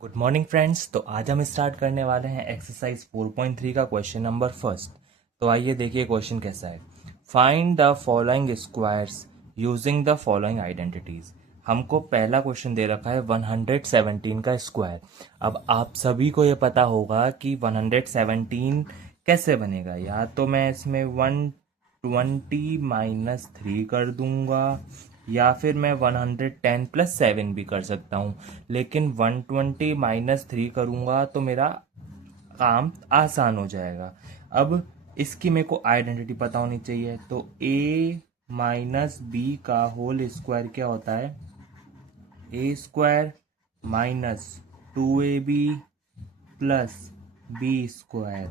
Good morning friends. तो आज हम स्टार्ट करने वाले हैं एक्सरसाइज 4.3 का क्वेश्चन नंबर फर्स्ट। तो आइए देखिए क्वेश्चन कैसा है। Find the following squares using the following identities. हमको पहला क्वेश्चन दे रखा है 117 का स्क्वायर। अब आप सभी को ये पता होगा कि 117 कैसे बनेगा। या तो मैं इसमें 120 - 3 कर दूंगा, या फिर मैं 110 + 7 भी कर सकता हूँ। लेकिन 120 - 3 करूँगा तो मेरा काम आसान हो जाएगा। अब इसकी मेरे को आइडेंटिटी पता होनी चाहिए। तो a - b का होल स्क्वायर क्या होता है? a² - 2ab + b²।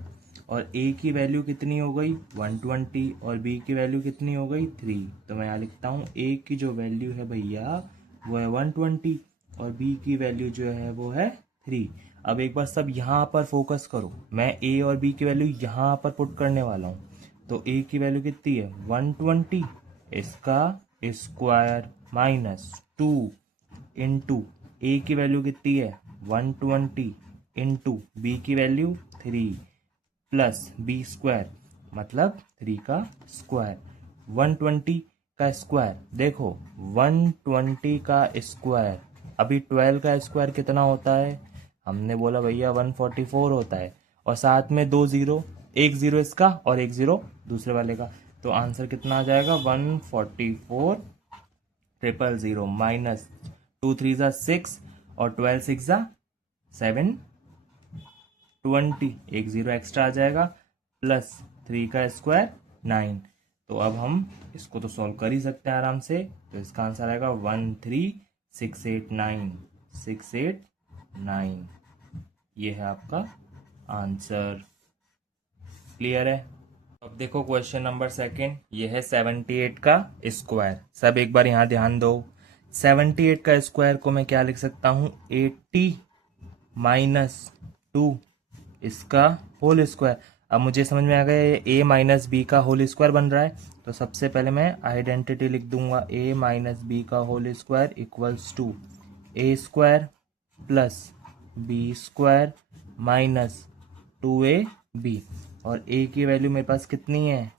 और a की वैल्यू कितनी हो गई? 120। और b की वैल्यू कितनी हो गई? 3। तो मैं यहाँ लिखता हूँ a की जो वैल्यू है भैया वो है 120, और b की वैल्यू जो है वो है 3। अब एक बार सब यहाँ पर फोकस करो, मैं a और b की वैल्यू यहाँ पर पुट करने वाला हूँ। तो a की वैल्यू कितनी है? 120, इसका स्क्वायर -2 इंटू a की वैल्यू कितनी है? 120 इंटू b की वैल्यू 3 प्लस b² मतलब 3 का स्क्वायर। 120 का स्क्वायर देखो, 120 का स्क्वायर अभी 12 का स्क्वायर कितना होता है? हमने बोला भैया 144 होता है। और साथ में दो जीरो, एक जीरो इसका और एक जीरो दूसरे वाले का। तो आंसर कितना आ जाएगा? 144,000 माइनस 2 3 = 6 और 12 6 = 720। एक जीरो एक्स्ट्रा आ जाएगा, प्लस 3 का स्क्वायर 9। तो अब हम इसको तो सॉल्व कर ही सकते हैं आराम से। तो इसका आंसर आएगा 13689। ये है आपका आंसर। क्लियर है? अब देखो क्वेश्चन नंबर सेकंड, ये है 78 का स्क्वायर। सब एक बार यहाँ ध्यान दो। 78 का स्क्वायर को मैं क्या लिख सकता हूँ? 80 - 2 इसका होल स्क्वायर। अब मुझे समझ में आ गया ये a - b का होल स्क्वायर बन रहा है। तो सबसे पहले मैं आइडेंटिटी लिख दूंगा। a - b का whole square equals to a² plus b² minus 2ab। और a की वैल्यू मेरे पास कितनी है?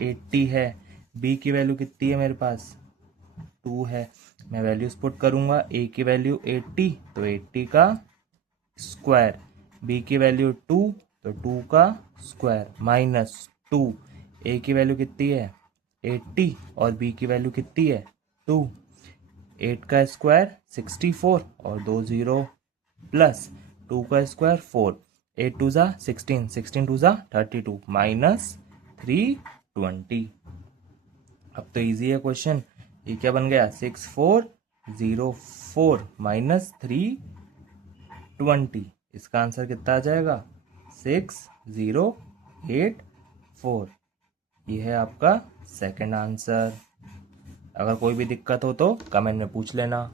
80 है। b की वैल्यू कितनी है मेरे पास? 2 है। मैं वैल्यूज पुट करूंगा। a की वैल्यू 80 तो 80 का स्क्वायर, b की वैल्यू 2 तो 2 का स्क्वायर माइनस 2। a की वैल्यू कितनी है? 80 और b की वैल्यू कितनी है? 2। 8 का स्क्वायर 64 और 2 जीरो प्लस 2 का स्क्वायर 4। 8 2 ज़ा 16, 16 2 ज़ा 32 माइनस 320। अब तो इजी है क्वेश्चन। ये क्या बन गया? 6404 माइनस 320। इसका आंसर कितना आ जाएगा? 6084। ये है आपका सेकंड आंसर। अगर कोई भी दिक्कत हो तो कमेंट में पूछ लेना।